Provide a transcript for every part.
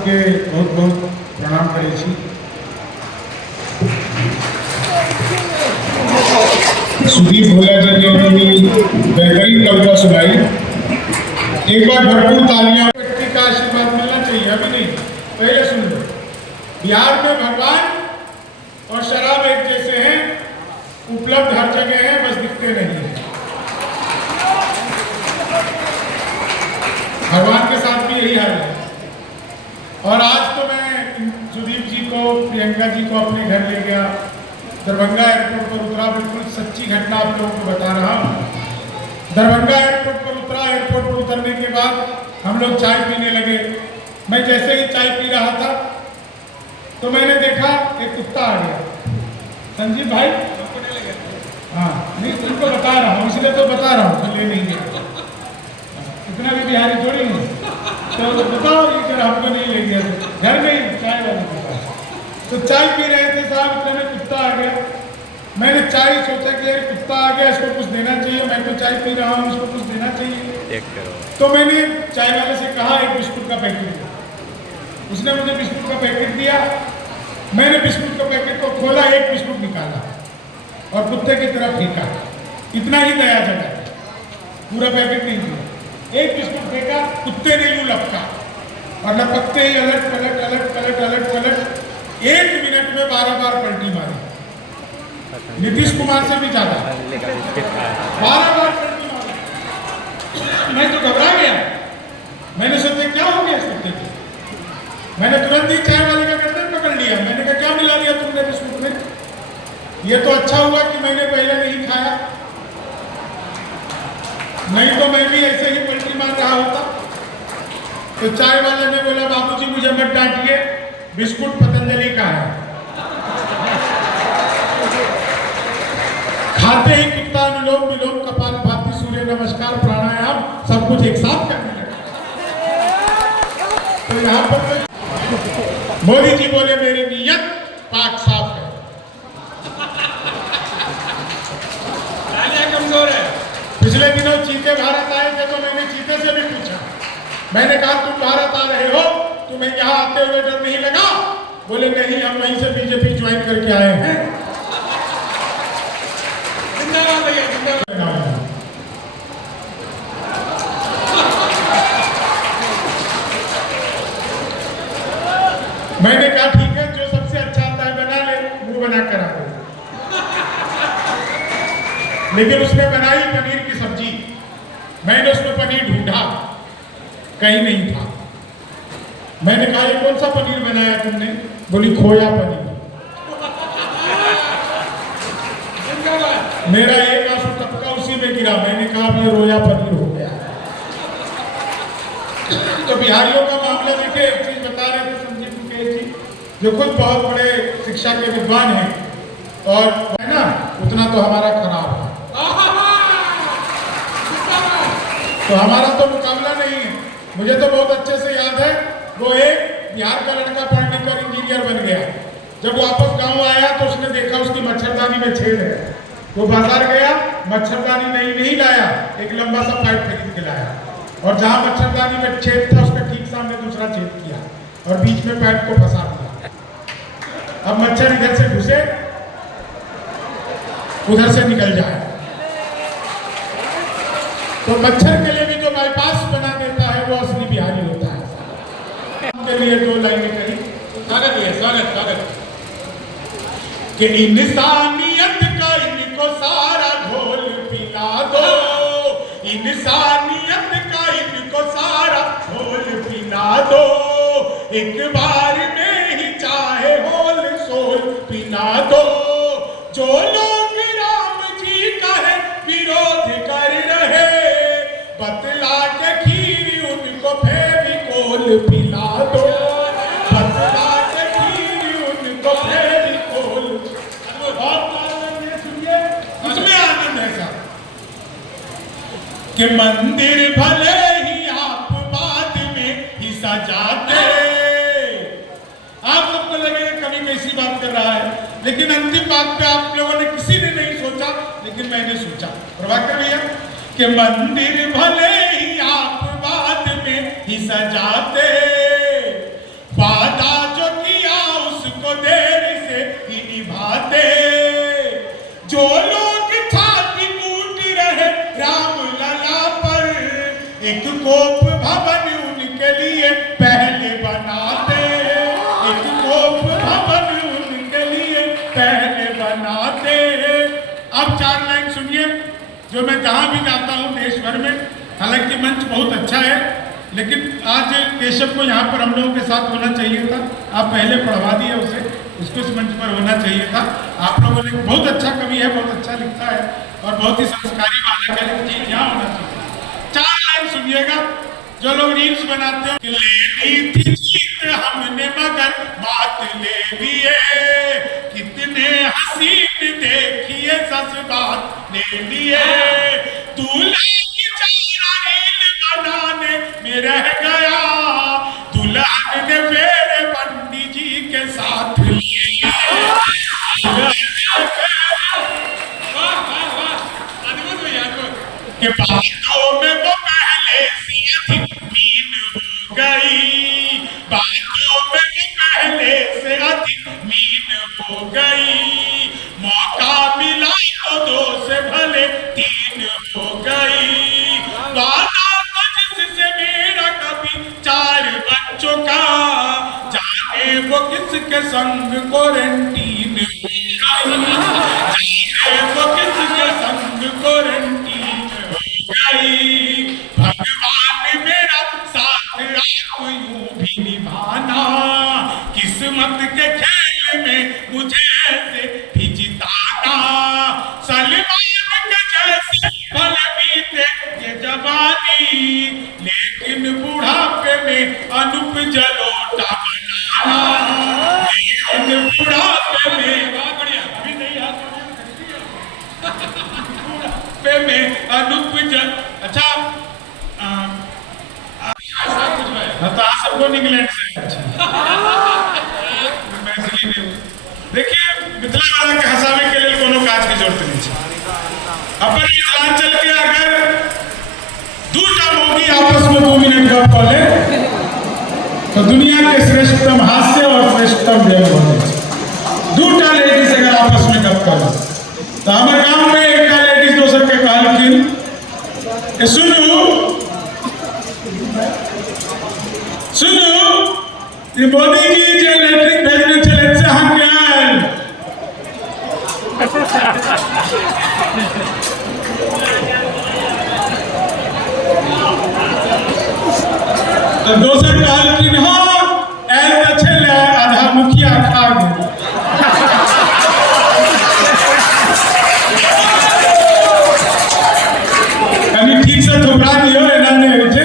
सबके बहुत बहुत प्रणाम करे छी। सुदीप भोला जी ने बेहतरीन कविता सुनाई। एक बार भरपूर तालियां। व्यक्ति का आशीर्वाद मिलना चाहिए, अभी नहीं, पहले सुन लो। बिहार में भगवान और शराब एक जैसे हैं, उपलब्ध हर जगह है, बस दिखते नहीं है। भगवान के साथ भी यही हाल है। और आज तो मैं सुदीप जी को, प्रियंका जी को अपने घर ले गया, दरभंगा एयरपोर्ट पर उतरा। बिल्कुल सच्ची घटना आप लोगों को बता रहा हूँ। दरभंगा एयरपोर्ट पर उतरा, एयरपोर्ट पर उतरने के बाद हम लोग चाय पीने लगे। मैं जैसे ही चाय पी रहा था तो मैंने देखा एक कुत्ता आ गया। संजीव भाई, हाँ नहीं, तुमको बता रहा हूँ, इसलिए तो बता रहा हूँ, ले नहीं गया। इतना भी बिहारी थोड़ी है, तो बताओ ये जरा हमको नहीं ले गया। घर में ही चाय वाले के पास तो चाय पी रहे थे साहब, इतने में कुत्ता आ गया। मैंने चाय सोचा कि यार कुत्ता आ गया, इसको कुछ देना चाहिए, मैं तो चाय पी रहा हूँ, इसको कुछ देना चाहिए। तो मैंने चाय वाले से कहा एक बिस्कुट का पैकेट दो। उसने मुझे बिस्कुट का पैकेट दिया। मैंने बिस्कुट का पैकेट को खोला, एक बिस्कुट निकाला और कुत्ते की तरफ फेंका। इतना ही दया जगा, पूरा पैकेट नहीं दिया। एक बिस्कुट फेंका, कुत्ते ने यूं लपका और लपकते ही अलट पलट अलट पलट अलट पलट 1 मिनट में 12 बार पलटी मारी। नीतीश कुमार से भी ज्यादा 12 बार पलटी मारी। मैं तो घबरा गया। मैंने सोचा क्या हो गया इस कुत्ते को। मैंने तुरंत ही चाय वाले का गर्दन पकड़ लिया। मैंने कहा क्या मिला दिया तुमने बिस्कुट में? ये तो अच्छा हुआ कि मैंने पहले नहीं खाया, नहीं तो मैं भी ऐसे ही पलटी मार रहा होता। तो चाय वाले ने बोला बाबूजी मुझे मत डांटिए, बिस्कुट पतंजलि का है। खाते ही कुत्ता अनुलोम विलोम कपालभाति सूर्य नमस्कार प्राणायाम सब कुछ एक साथ करने लगा। तो यहाँ पर मोदी जी बोले मेरी नीयत पाक साफ है। कमजोर है। पिछले दिनों चीते भारत आए थे तो मैंने चीते से भी पूछा। मैंने कहा तुम भारत आ रहे हो, तुम्हें यहाँ आते हुए डर नहीं लगा? बोले नहीं, हम वहीं से बीजेपी ज्वाइन करके आए हैं। जिंदाबाद भैया, जिंदाबाद। मैंने कहा ठीक है, जो सबसे अच्छा आता है बना ले, मुंह बना कर आ गए। लेकिन उसने बनाई पनीर की सब्जी। मैंने उसमें पनीर ढूंढा, कहीं नहीं था। मैंने कहा ये कौन सा पनीर बनाया तुमने? बोली खोया पनीर। मेरा एक आंसू टपका उसी में गिरा। मैंने कहा अब ये रोया पनीर हो गया। तो बिहारियों का मामला देखे, एक चीज बता रहे थे संजीव मुकेश जी, जो खुद बहुत बड़े शिक्षा के विद्वान हैं, और है ना, उतना तो हमारा खराब है। तो हमारा तो मुकाबला नहीं है। मुझे तो बहुत अच्छे से याद है, वो एक बिहार का लड़का पढ़ कर इंजीनियर बन गया। जब वापस गांव आया तो उसने देखा उसकी मच्छरदानी में छेद है। वो बाजार गया, मच्छरदानी नहीं लाया, एक लंबा सा पाइप खरीद के लाया और जहां मच्छरदानी में छेद था उसके ठीक सामने दूसरा छेद किया और बीच में पाइप को फंसा दिया। अब मच्छर इधर से घुसे, उधर से निकल जाए। तो मच्छर के लिए भी जो बाईपास बना देता है वो असली बिहारी होता है। के लिए 2 लाइनें कही। स्वागत है, स्वागत स्वागत। कि इंसानियत का इनको सारा घोल पिला दो, इंसानियत का इनको सारा घोल पिला दो, एक बार में ही चाहे होल सोल पिला दो। जो लोग राम जी का है विरोध कर रहे, बतला के खीर उनको फेविकोल पिला दो, बतला के खीर उनको फेविकोल। सुनिए, उसमें आनंद है साहब कि मंदिर भले ही आप बाद में ही सजाते। आप सबको लगेगा कभी कैसी बात कर रहा है, लेकिन अंतिम बात पे आप लोगों ने किसी ने नहीं सोचा, लेकिन मैंने सोचा। प्रभाकर भैया कि मंदिर भले ही आप बाद में ही सजाते, जहाँ भी जाता हूँ देश भर में, हालांकि मंच बहुत अच्छा है, लेकिन आज केशव को यहाँ पर हम लोगों के साथ होना चाहिए था। आप पहले पढ़वा दिए उसे, उसको इस मंच पर होना चाहिए था। आप लोगों ने, बहुत अच्छा कवि है, बहुत अच्छा लिखता है और बहुत ही संस्कारी बालक है, लेकिन यहाँ होना चाहिए। 4 लाइन सुनिएगा। जो लोग रील्स बनाते हो, ले ली थी जीत हमने मगर बात ले लिए, कितने हसीन देखिए सच बात ले लिए, दूल्हा की 4 रील बनाने में रह गया, दुल्हन ने मेरे पंडित जी के साथ लिए। के बातों में वो पहले से अधिक मीन हो गई, बातों में वो पहले से अधिक मीन हो गई, मौका मिला तो 2 से भले 3 हो गई, वादा था जिससे मेरा कभी 4 बच्चों का, जाने वो किसके संग क्वारंटीन हो गई, जाने वो किसके संग क्वारंटीन हो गई। भगवान मेरा साथ आप यूं भी निभाना, किस्मत के खेल में मुझे ऐसे भी जिताना, सलमान के जैसे पल बीते ये जवानी, लेकिन बुढ़ापे में अनूप जलोटा बनाना, लेकिन बुढ़ापे में अभी नहीं पे में अनूप जल। अच्छा सबको इंग्लैंड से देखिए, मिथिला वाला के हंसावे के लिए कोनो काज की जरूरत नहीं है। अपन मिथिलांचल के अगर 2टा मोगी आपस में 2 मिनट गप बोले तो दुनिया के श्रेष्ठतम हास्य और श्रेष्ठतम व्यंग होते। 2टा लेडीज अगर आपस में गप करे तो हमारे गांव में एक लेडीज दोसर के कहलखिन, सुनू ये मोदी जी जो लेटरिन भेजने चले से हम क्या आयल, तो दोसर कहलखिन हाँ आयल तो चले आधा मुखिया खा गए। ठीक से थोपड़ा दियो, एना नहीं होइ छै।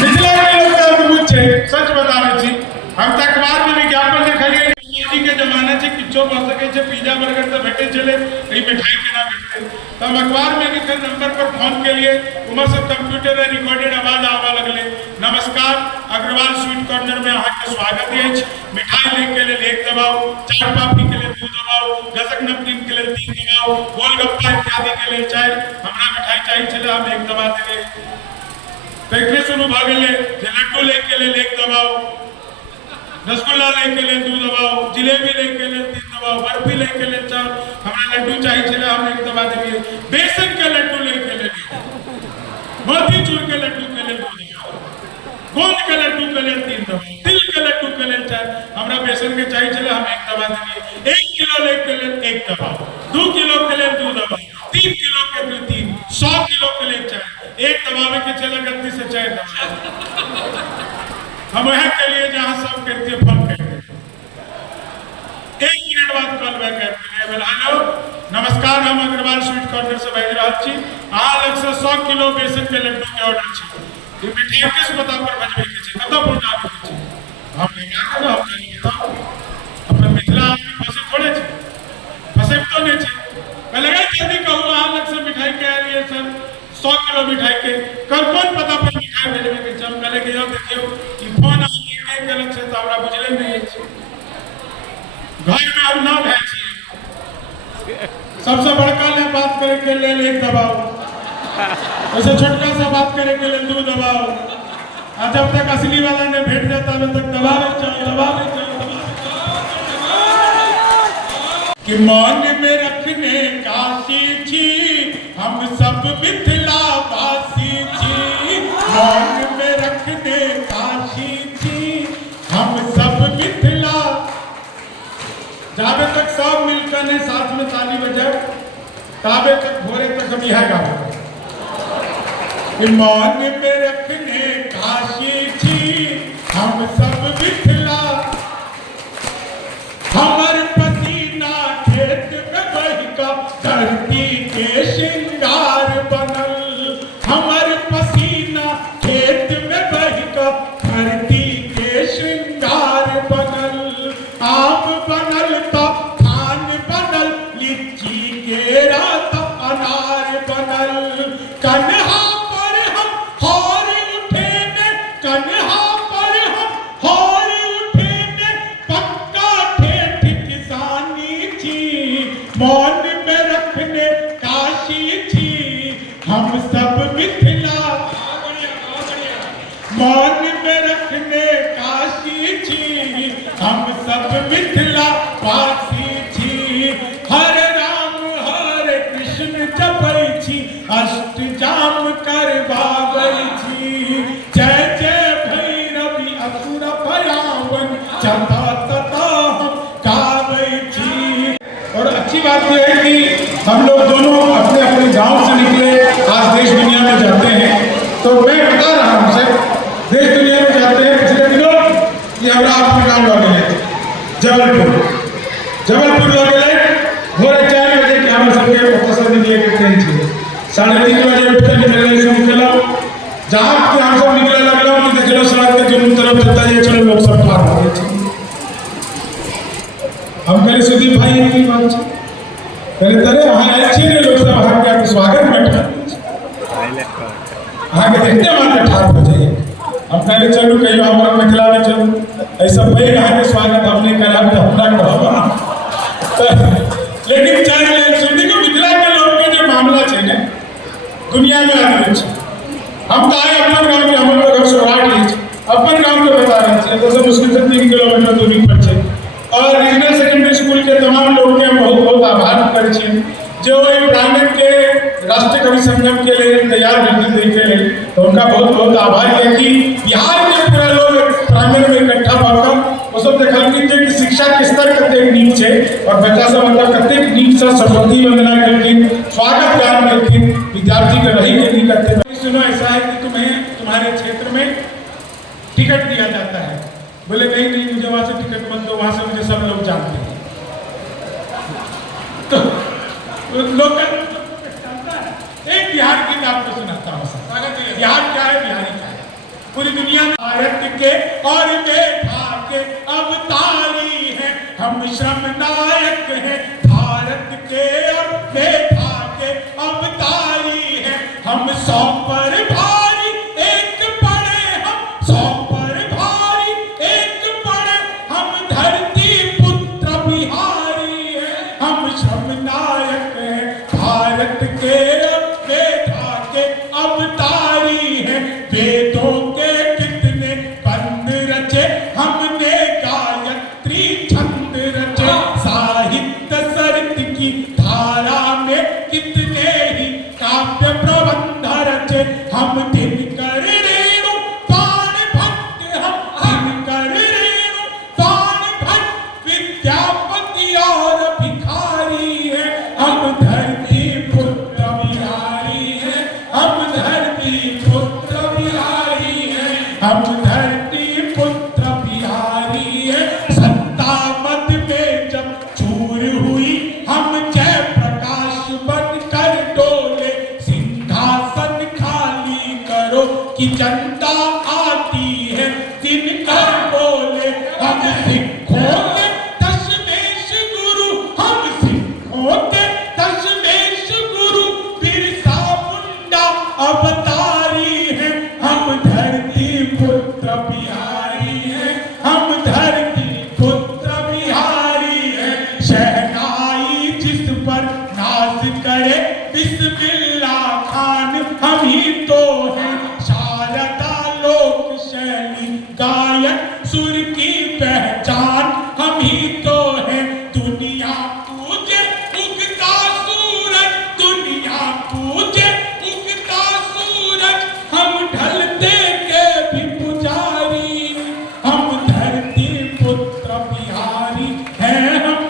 मिथिला के लोग तो अद्भुत छै, सच बताबै छी। हम त अखबार में विज्ञापन देखलिए, मोदी के जमाना छै, किछो भ सकै छै, पिज्जा बर्गर तो भेटे चले, ई मिठाई केना भेटते। तो हम अखबार में लिखल नंबर पर फोन के लिए, उमर से कंप्यूटर में रिकॉर्डेड आवाज आवा लगले, नमस्कार अग्रवाल स्वीट कॉर्नर में अहाँ के स्वागत अछि, मिठाई ले के लिए 1 दबाओ, 4 पापड़ी के लिए 2 दबाओ, गजक नमकीन के लिए 3 दबाओ, गोलगप्पा इत्यादि के लिए 4, हमरा मिठाई चाहिए चले हम 1 दबा देंगे। देखने सुनो भागले, लड्डू ले के लिए 1 दबाओ, रसगुल्ला ले के लिए 2 दबाओ, जिलेबी ले के लिए 3 दबाओ, बर्फी ले के लिए 4, हमरा लड्डू चाहिए चले हम 1 दबा देंगे। बेसन के लड्डू ले के लिए, मोतीचूर के लड्डू के लिए 2 दबाओ, गोंद के लड्डू के लिए 3 दबाओ, तिल के लड्डू के लिए 4, हमरा बेसन के चाहिए चले हम 1 दबा देंगे। 1 किलो ले के लिए 1 दबाओ, 2 किलो के लिए 2 दबाओ, 3 किलो के लिए 3, 100 किलो के लिए 4, 1 दबावे के चले गलती से 4 दबाओ। हम वह के लिए जहां सब करते फोन करते 1 मिनट बाद कॉल बैक करते हैं। हेलो नमस्कार, हम अग्रवाल स्वीट कॉर्नर से भेज रहा छी, अहाँ लग से 100 किलो बेसन के लड्डू के ऑर्डर छी, ये मिठाई किस पता पर भेजबे के छै, कतौ पहुंचाबे के छै, हम लेके आके ना हम जानी बताओ। अपन मिथिला आदमी फंसे थोड़े छै, फंसे तो नहीं छै। पहले जल्दी कहू अहाँ लग से मिठाई के आ रही है सर, 100 किलो मिठाई के कौन पता पर मिठाई भेजबे के छै। हम कहले कि देखियो ई फोन अहाँ के गलत छै त हमरा बुझले नहीं छै, घर में हम ना भै छी। सबसे बड़का ले बात करे के लिए 1 दबाओ, ऐसे छोटका सा बात करे के लिए 2 दबाओ, और जब तक असली वाला ने भेट जाता तब तक दबावे चाहिए। कि मन में रखने का सीखी हम सब मिथिला वासी छी, मन में रखने का सीखी हम सब मिथिला। जाबे तक सब मिलकर ने साथ में ताली बजाए ताबे तक भोरे तक हम यह गाओ मान में रखने काशी थी हम सब बिखला हमर पसीना खेत में बहका धरती के श्रृंगार बनल हमर पसीना खेत में बहका धरती के श्रृंगार बनल आम बनल तो खान बनल लीची केरा तो अनार बनल कन्हा पर हम हार उठे ने कन्हा पर हम हार उठे ने पक्का ठेठ किसानी थी मौन में रखने काशी थी हम सब मिथिला मौन में रखने काशी थी हम सब मिथिला वासी थी हरे राम हरे कृष्ण जपै छी अष्टजाम करवावै छी जय जय भैरवी असुर भयावन जता तता हम गावै छी। और अच्छी बात यह है कि हम लोग दोनों अपने अपने गांव से निकले आज देश दुनिया में जाते हैं तो मैं बता रहा हूं सर देश दुनिया में जाते हैं पिछले दिनों ये हमरा आपके गांव लगे जबलपुर लगे भोरे 4 बजे के हम सबके प्रोफेसर ने दिए के ट्रेन थी 3:30 बजे उठ के निकले से निकला जहां के हम सब निकले लगला कि देखलो सड़क के दोनों तरफ चलता है चलो लोग सब पार हो गए हम कहले सुदीप भाई की बात है कहले तरे हां अच्छे ने लोग सब हां के स्वागत में ठाड़ हां के देखते मार ठाड़ हो जाइए हम कहले चलो कहीं हमारा मिथिला में चलो ऐसा भाई यहाँ के स्वागत हमने करा तो हमरा कहबा लेकिन चाहे सुनी को मिथिला के लोग के जो मामला है ना दुनिया में आगे है हम तो आए अपन गांव में हम लोग सौराठ ले अपन गांव के बता रहे थे तो मुश्किल से 3 किलोमीटर दूरी पर है और रीजनल सेकेंडरी स्कूल के तमाम लोगों के बहुत बहुत आभार करे छी जो प्रांगण के राष्ट्रीय कवि संगम के लिए तैयार बिल्कुल देखे ले तो उनका बहुत बहुत आभार है कि बिहार के पूरा लोग प्रांगण में इकट्ठा होकर वो सब देखलखिन कि शिक्षा के स्तर कतेक नीक है और बच्चा सब मतलब कतेक नीक से संबंधी वंदना करथिन स्वागत गान करथिन विद्यार्थी के रही के नहीं करते सुनो ऐसा है कि तुम्हें तुम्हारे क्षेत्र में टिकट दिया जाता है बोले नहीं नहीं मुझे वहां से टिकट मत दो वहां से मुझे सब लोग जानते हैं तो लोग एक बिहार की आपको सुनाता हूँ बिहार क्या है बिहारी क्या है पूरी दुनिया में भारत के और बैठा के अवतारी है हम श्रम नायक हैं भारत के और बैठा के अवतारी है हम 100 पर भारी एक पड़े हम 100 पर भारी एक पड़े हम धरती पुत्र बिहारी है हम श्रम नायक हैं भारत के बैठा के अवतारी है वेदों के कितने बंद रचे हमने गायत्री छंद रचे साहित्य सरित की धारा में कितने ही काव्य प्रबंध रचे हम दिन कर रेणु पाण भक्त हम दिन कर रेणु पाण भक्त विद्यापति और भिखारी है हम धरती पुत्र बिहारी है हम धरती पुत्र बिहारी है हम धरती पुत्र बिहारी है सत्ता मत में जब चूर हुई हम जय प्रकाश बनकर डोले सिंहासन खाली करो कि जनता आती है दिन कर बोले हम सिखों के दशमेश गुरु हम सिखों के दशमेश गुरु बिरसा मुंडा अवतारी है हम धरती पुत्र बिहारी है हम धरती पुत्र बिहारी है शहनाई जिस पर नाज करे बिस्मिल्लाह खान हम ही तो हैं शारदा लोक शैली गायक सुर की पहचान हम ही तो हैं दुनिया पूजे उगता सूरज दुनिया पूजे उगता सूरज हम ढलते के भी पुजारी हम धरती पुत्र बिहारी हैं हम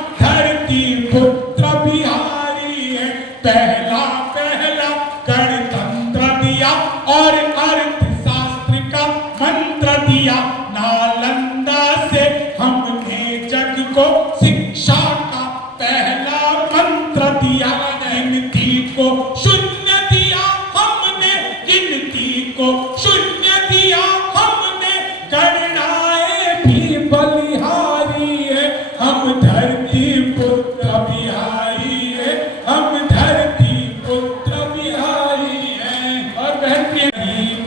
दिया हमने गणनाएं भी बलिहारी है, हम धरती पुत्र बिहारी है, हम धरती पुत्र बिहारी है। और बहन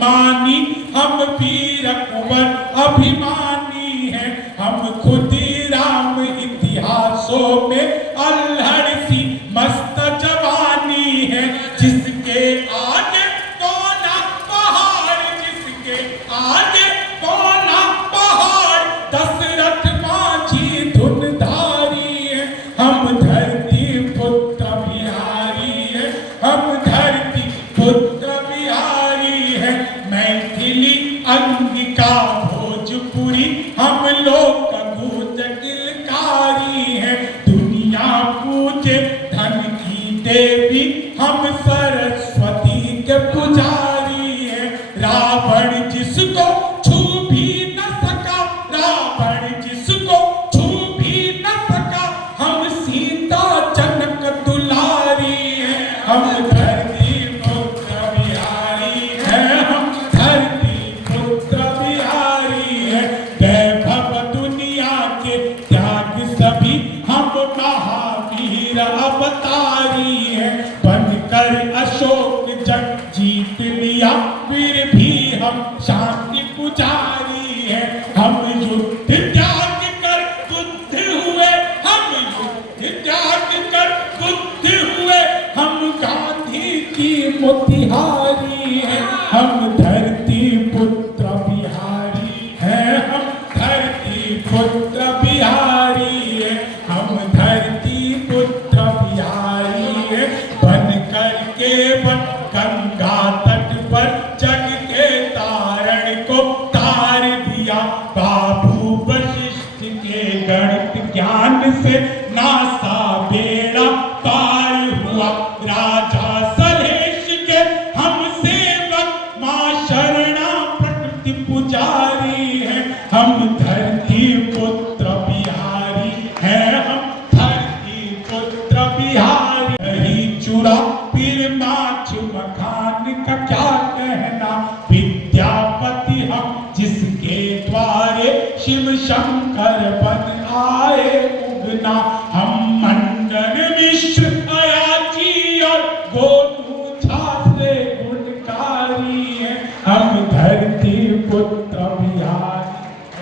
मानी हम वीर कुंवर अभिमानी है, हम खुदीराम इतिहासों में अल्हड़ सी मस्त जवानी है, जिसके आगे कोना पहाड़, जिसके आगे कोना पहाड़, दशरथ माझी धुनधारी है, हम धरती पुत्र बिहारी है, हम धरती पुत्र बिहारी है। मैथिली अंगिका भोजपुरी हम लोग कबूत किलकारी है, दुनिया पूजे धन की देवी हम सरस्वती के पुजारी है। रावण जिसको छू भी न सका, रावण जिसको छू भी न सका, हम सीता जनक दुलारी है, हम धरती पुत्र बिहारी है, हम धरती पुत्र बिहारी है। वैभव दुनिया के त्याग सभी हम महावीर अवतारी है, बनकर अशोक जग जीत लिया फिर भी हम शांति पुजारी है। हम युद्ध त्याग कर बुद्ध हुए, हम युद्ध त्याग कर बुद्ध हुए, हम गांधी की मोतिहारी है, हम धरती पुत्र बिहारी है, हम धरती पुत्र बिहारी है, हम धरती पुत्र बिहारी है। बन कर केवल गंगा तट पर जग के तारण को तार दिया, बाबू वशिष्ठ के गणित ज्ञान से नासा बेड़ा पार हुआ, राजा सलेश के हम सेवक मां शरणा प्रकृति पुजारी है, हम धरती पुत्र बिहारी है, हम धरती पुत्र बिहारी। दही चूड़ा फिर माछ मखान का क्या कहना, विद्यापति हम जिसके द्वारे शिव शंकर बन आए उगना, हम मंडन मिश्र अयाची और गोनू झा से गुणकारी है, हम धरती पुत्र बिहारी है।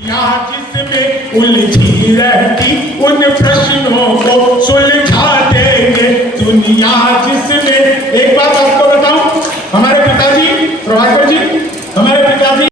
यहाँ जिसमें उलझी रहती उन प्रश्नों को सुलझा देंगे, दुनिया जिसमें एक बात